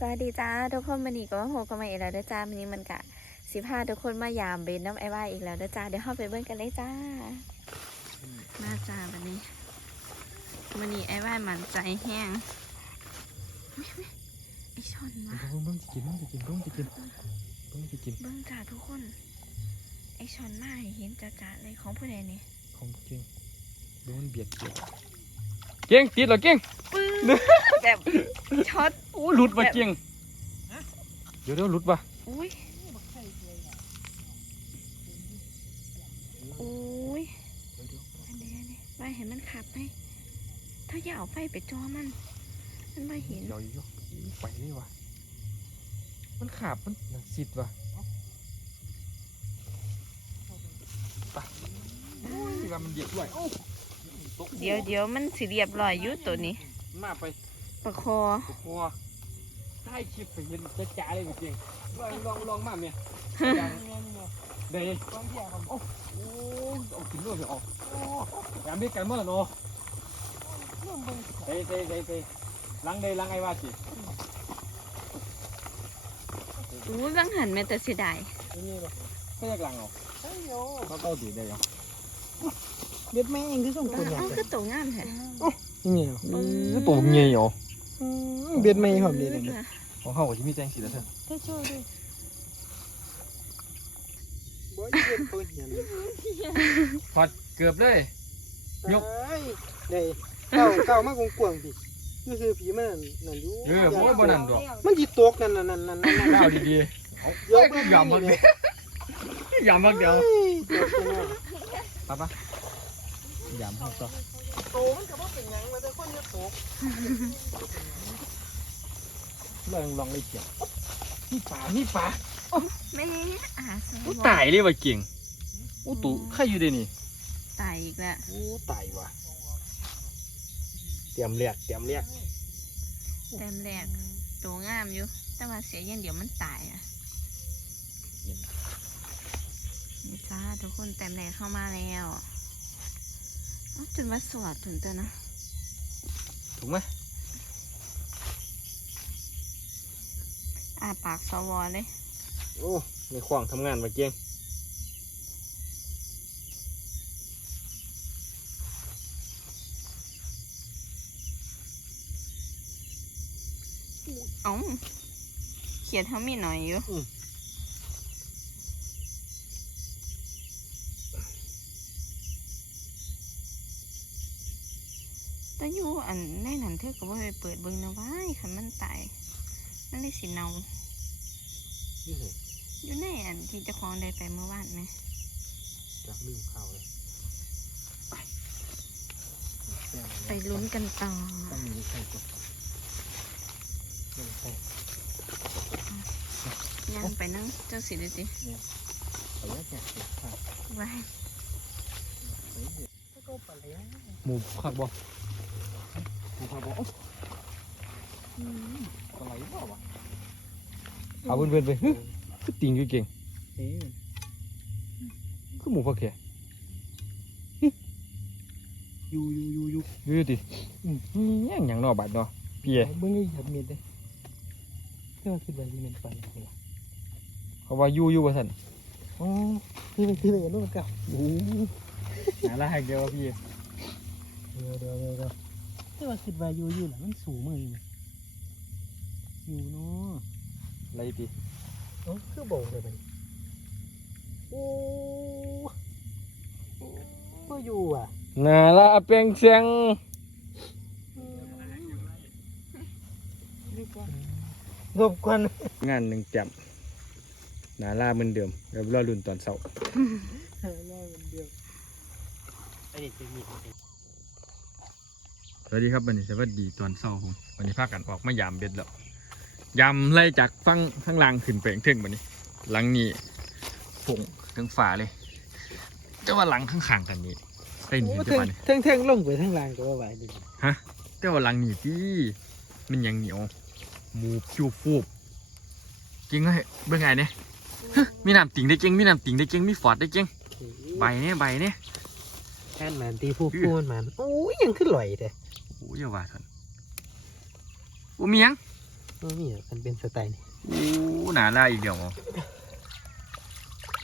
สวัสดีจ้าทุกคนวันนี้ก็มาโฮกันมาอีกแล้วเด้อจ้าวันนี้มันกะสิพาทุกคนมายามเบนน้ำไอ้ว่าอีกแล้วเด้อจ้าเดี๋ยวเข้าไปเบิ่งกันเลยจ้ามาจ้าวันนี้วันนี้ไอ้ว่ามันใจแห้งอุ๊ยอุ๊ยไอ้ช่อนมาเบิ่งเบิ่งจะกินเบิ่งจะกินเบิ่งจะกินเบิ่งจะกินเบิ่งจ้าทุกคนไอ้ช่อนมาให้เห็นจ้าจ้าเลยของผู้ใดนี่ของเก่งโดนเบียดเกี่ยวเก่งติดเหรอเก่งปื้อแบบช็อตโอ้หลุดว่ะเก่งเดี๋ยวเดี๋ยวหลุดว่ะอุ้ยอุ้ยอันนี้อันนี้ไม่เห็นมันขับไหมถ้าอย่าเอาไฟไปจอมัน มันไม่เห็นเดี๋ยวอยู่ไปเลยว่ะมันขาบมันหนังสิดว่ะไปโอ้ยว่ามันเบียดด้วยโอ้ตกเดี๋ยวเดี๋ยวมันสิเรียบร้อยอยู่ตัวนี้ มาไปประคอโอ้โห ถ่ายคลิปไปเห็นจะจ๋าเลยเก่งลองลองลองมาเมียเดี๋ยวโอ้โหเอากินด้วยเหรอโอ้ยามนี้กันเมื่อเนาะเฮ้ยเฮ้ยเฮ้ยเฮ้ยล้างได้ล้างไอ้ว่าสิรู้จังหันแม่แต่เสียดายไม่อยากล้างเหรอเขาเต้าดีได้เหรอเบ็ดแม่งคือส่งคนอยากเอ้าคือตัวงามแท้นี่เหรอตัวเงี้ยเหรออืม เบ็ดแม่งผมดีเลยของเขาจะมีแจงสีแล้วเถอะถ้าช่วยด้วยบ่ยเบ็ดตัวเหียนพอดเกือบเลยยกตายได้เก่าเก่ามากกวงๆสิคือคือผีมันนั่นอยู่เออโอ้ยบ่นั่นดอกมันสิตกนั่นนั่นนั่นนั่นนั่นข้าวดียๆกยำมันเดียยำมันเดียวปะปะยำเขาต่อโตมันก็บ่เป็นหยังมันแต่คนจะตก ลองลองเลยเกี่ยวนี่ป่านี่ป่าแม่อาสโอ้ตายเลยว่ะเก่งโอ้ตู่ใครอยู่เดี๋ยวนี้ตายอีกแล้วโอ้ตายว่ะเตรียมเรียกเตรียมเรียกแต้มแรกตัวงามอยู่ แต่ว่าเสียอยังเดี๋ยวมันตายอะนี่จ้าทุกคนแต้มแรกเข้ามาแล้วเอ้าจนว่าสวดถึงตัวนะถูกไหม อ่าปากสวอเลย โอ้ในขวางทำงานมาเก่งเอ้าเขียนเขามีหน่อยอยู่แต่อยู่อันในนั้นเธอก็บ่ไปเปิดเบิ่งนะว้ายคันมันตาย มันเลยสิเนานี่ไงอยู่ในอันที่เจ้าของได้ไปเมื่อวานไหมจักลืมข้าวเลยไปลุ้นกันต่อต้องมีใครกดเล่นใครย่างไปนั่งเจ้าสิเดูสิไปแล้วจะเก็บข้าวว้ายก็ไปแล้วหมูขักบ่ มีข้าวบอกอะไรบ่วะเอาเพื่อนๆไปฮึคือติงอยู่เก่งเอ๊ะคือหมูพักแค่อยู่อยู่อยู่อยู่ดูดิอืมนี่ยังหยังเนอบาดเนาะพี่เอ๋เบิ่งให้หยับเม็ดเลยก็คิดว่าที่มันไปนี่ล่ะเขาว่าอยู่อยู่ว่าซั่นอ๋อที่มันที่มันอย่างนู้นกับโอ้หาละให้เดียวพี่เดี๋ยวเดี๋ยวเดี๋ยวเดี๋ยวที่ว่าคิดว่าอยู่อยู่น่ะมันสูงมืออยู่นะ อยู่เนาะอะไรติเอ้าคือโบ่เลยไปโอ้ก็อยู่อะน่าละเปียงเสียงรบกวนงานหนึ่งจำนาลาเหมือนเดิมเดี๋ยวรอรุ่นตอนเช้าแม่มันเดียวไอ้จะมีสวัสดีครับวันนี้สวัสดีตอนเช้าผมวันนี้พากันออกมายามเบ็ดแล้ว ยามไล่จากฟังข้างล่างขึ้นไปข้างเทิงวันนี้ หลังนี้ผงทั้งฝาเลย แต่ว่าหลังข้างๆกันนี้ได้หนีโอ้จะเท่งมานี่เท่งเท่งลงไปทางล่างก็ว่าไหวดิแต่ว่าหลังนี้ที่มันยังเหนียวหมูจูฟูบจริงไหมเบิ่งไงเนี่ยฮะมีน้ำติ่งได้เก่งมีน้ำติ่งได้เก่งมีฟอดได้เก่งใบเนี่ยใบเนี่ยแค่นแมนตีผู้พูนมันโอ้ยยังขึ้นลอยแต่โอ้ยอย่าว่าสันโอ้มีหยัง ไม่มีอะมันเป็นสไตล์นี่โอ้หนาลายอีกเดียวเหรอ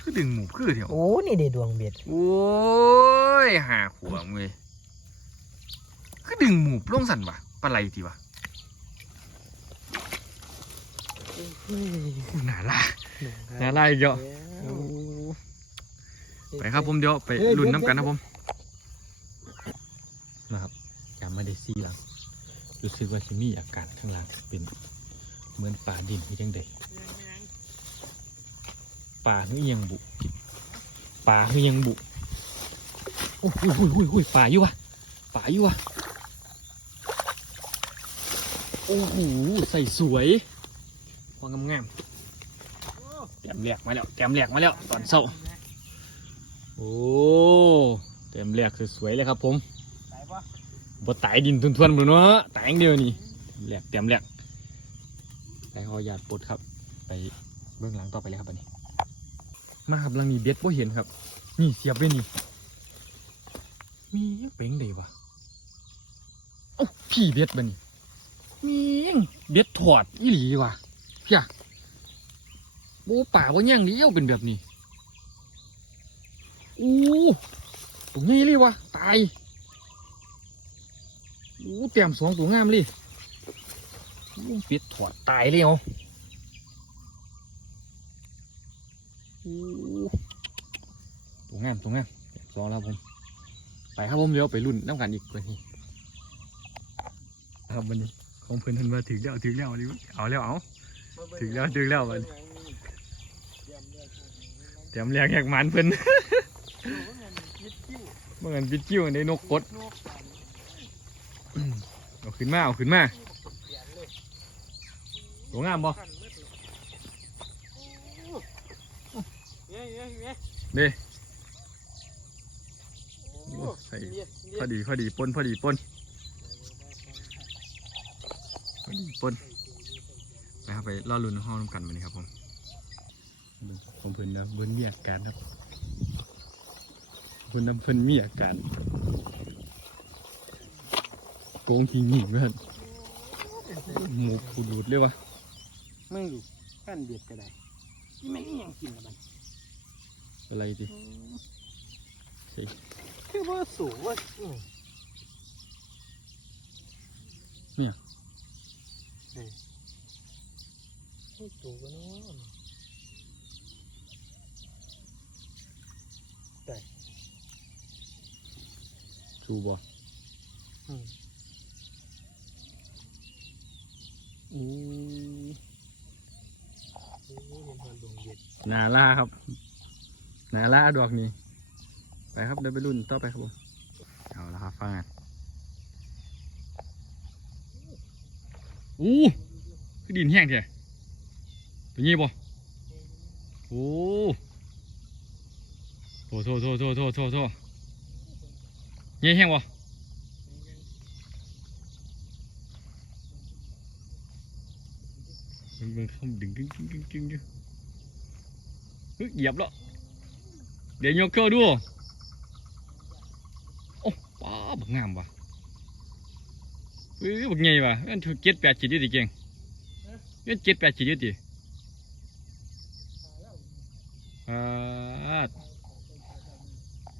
คือดึงหมูคือเดียวโอ้นี่เดดวงเบ็ดโอ้ยหาขวงเว้ยคือดึงหมูลงสั่นวะปลาไหลทีวะหนาลายหนาลายอีกเดียวโอ้ไปครับผมเดี๋ยวไปลุ้นน้ำกันนะผมนะครับจำไม่ได้ซีหลังรู้สึกว่าจะมีอาการข้างล่างเป็น เหมือนป่าดินที่ยังไดป่าเฮือยังบุป่าเฮือยังบุโอ้โหโอ้โหโอ้โหป่าอยู่วะป่าอยู่วะโอ้โหใส่สวยควางงามๆแต้มแหลกมาแล้วแต้มแหลกมาแล้วตอนเช้าโอ้เต็มแรกสวยๆเลยครับผมบ่ตายดินทวนๆบ่เนาะตายอย่างเดียวนี่แหลกเต็มแรก ไปขออนุญาตปลดครับ ไปเบื้องหลังต่อไปเลยครับบัดนี้ มาครับหลังนี้เบ็ดบ่เห็นครับ นี่เสียบไว้นี่ มียังเป็นเดวะเอ้พี่เบ็ดบัดนี้มีเบ็ดถอดอีหลีวะพี่อะโอ้ป่าบ่ย่างเดียวเป็นแบบนี้อู้ตรงนี้เลยวะตายอู้เตรียมสองตัวงามเลย ปิดถอดตายเลยเหรออู้ตัวงามตัวงามเตรียสองแล้วผม ไปครับผมเดี๋ยวไปรุ่นน้ำกันอีกวันนี้ครับวันนี้ของเพื่อนเพิ่นมาถึงแล้วถึงแล้วนี่เอาแล้วเอาถึงแล้วถึงแล้ววันนี้เตรียมเรียกแยกมันเพิ่นเมื่อกันบิดจิ้วในนกกดเอาขึ้นมาเอาขึ้นมา ตัวงามบ่เด้โอ้ใส่พอดีพอดีปนพอดีปนพอดีปนไปครับไปล่อลุ้นห้องน้ำกันมานี่ครับผมผมเพิ่นนะเพิ่นมีอาการครับเพิ่นนำเพิ่นมีอาการโกงทิ้งหนีเพื่อนหมูขูดหลุดเลยวะ มึงดูขั้นเบ็ดก็ได้นี่ไม่ได้ยังกินละมันอะไรดิใช่คือว่าสูงว่าอืมเออให้ตัวกันเนาะชูบ่อืมอู้โอ้เห็นมันดวงเบ็ด นาล่าครับ นาล่าดอกนี้ ไปครับเดินไปรุ่นต่อไปครับผมเอาละครับฟังกันอู้คือดินแห้งเถอะตัวนี้บ่โอ้โถโถโถโถโถโถโถเงี้ยแห้งบ่มันมันเข้าดึงดึงดึงดึงดึงดึง เหยียบแล้ว เดี๋ยวยกเข้าดู โอ้ป้าบักงามว่ะเอ้ยบักใหญ่ว่ะอันเจ็ดแปดจิตอยู่ติเก่งอันเจ็ดแปดจิตอยู่ติอ่า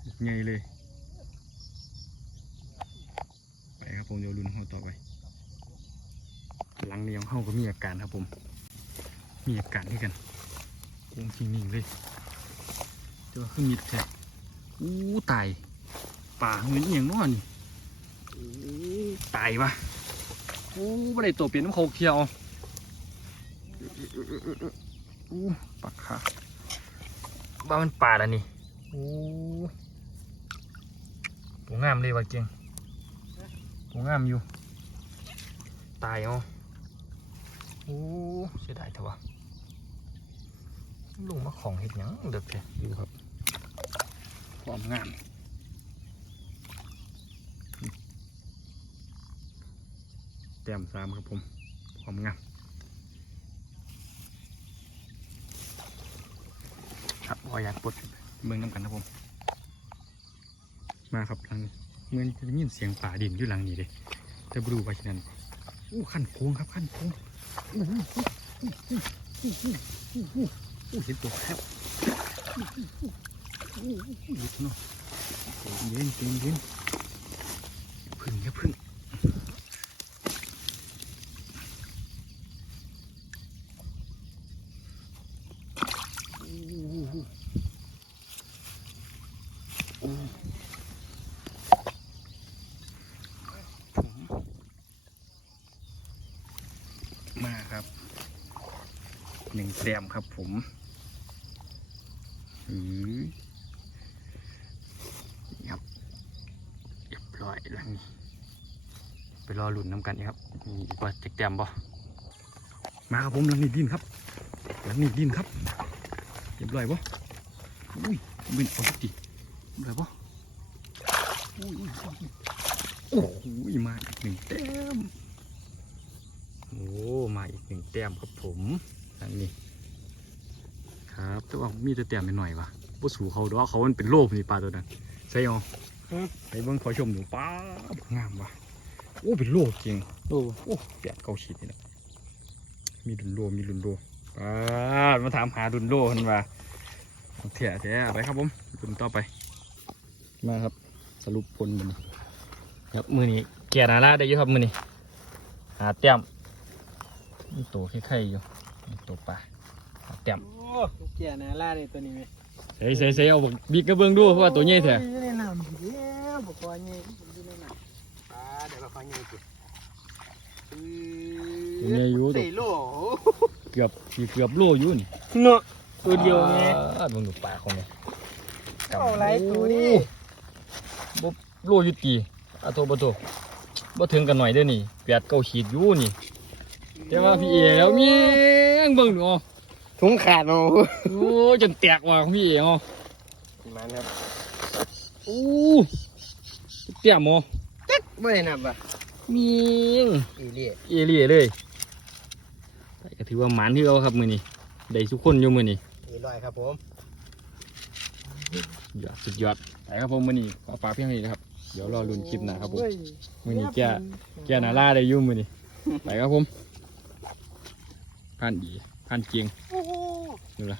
บักใหญ่เลย ไปครับผมเดี๋ยวลุ้นห้อต่อไป หลังนี้ของเฮาก็มีอาการครับผม มีอาการด้วยกัน งทิ้งนิ่งเลยเจอขึ้นมิดแท้อู้ตายป่าเหมือนอย่างน้อนี่โอ้ตายวะโอ้ไม่ได้ตัวเปลี่ยนน้ำเขาเขียวโอ้ปากขาบ้ามันป่าแล้วนี่โอ้ตัวงามเลยวะเก่งตัวงามอยู่ ตายเอาโอ้เสียดายเถอะวะ ลงมาของเห็ดหยังเด็กเลยดูครับความงามแต้มสามครับผมความงามครับพออยากปลดเมืองน้ำกันครับผม มาครับหลังนี้เหมือนจะได้ยินเสียงป่าดินอยู่หลังนี้เลยแต่บรูไปที่นั่นอู้ขั้นโค้งครับขั้นโค้งโอ้เห็นตัวครับหยุดเนาะเย็นเย็นเย็นพึ่งอย่าพึ่งมาครับหนึ่งแต้มครับผมอือนี่ครับเรี ยบร้อยแล้วนี่ไปรอหลุนน้ำกันครับดีกว่าจะแต้มบ่มาครับผมหลังนี้ดินครับหลังนี้ดินครับเรียบร้อยบ่อุ้ยเป็นเอาสักทีเรียบร้อยบ่อุ้ยโอ้โหมาอีกหนึ่งแต้มโอ้มาอีกหนึ่งแต้มครับผมทางนี้ครับแต่ว่ามีแต่แต้มไปหน่อยวะบ่สูเขาดอกเขามันเป็นโลภนี่ปลาตัวนั้นใช่ยอ ไปเบิ่งขอชมดูป้าบงามว่ะโอ้เป็นโลจริงโอ้โอ้แปดเก้าขีดนี่แหละมีดุนโลมีดุนโลป้าดมาถามหาดุนโลเพิ่นว่าเถี่ยแท้ไปครับผมดุนต่อไป มาครับ สรุปผลมันนี้ครับมือนี้แก่นาลาได้เยอะครับมือนี้หาแต้มมีตัวไข่ๆอยู่มีตัวปลาหาแต้มโอ้เกียร์นาล่าเลยตัวนี้ไหม ใส่ใส่ใส่เอาบักบิ๊กกระเบื้องดูเพราะว่าตัวใหญ่แท้อยู่ในน้ำอยู่แล้วบอกว่าไงอยู่ในน้ำปลาเดี๋ยวเราฟังไงสิตัวใหญ่อยู่ตัวสี่โลเกือบสี่เกือบโลอยู่นี่เนาะตัวเดียวไงอ่าเบิ่งดูปลาของเนี่ยเอาไรตัวนี้บ่โลอยู่ตีอะโตบ่โตบ่ถึงกันหน่อยเด้อนี่แปดเก้าขีดอยู่นี่แต่ว่าพี่เอแล้วมีงเบิ่งดูอ๋อ ถุงขาดเนาะโอ้จนแตกว่ะของพี่เออ๋อมันครับโอ้เตี้ยหมอไม่ได้นับอะมีงอีเลี่ยเอเลี่ยเลยไปก็ถือว่าหมานที่เอาครับมื้อนี้ได้ทุกคนอยู่มื้อนี้อีลอยครับผมยอดสุดยอดไปครับผมมื้อนี้ขอฝากเพียงเท่านี้นะครับเดี๋ยวรอลุ้นคลิปหน้าครับผมมื้อนี้แกแกนาล่าได้อยุ่มื้อนี้ไปครับผมผ่านดี ผ่านเกียงโอ้โหดูละ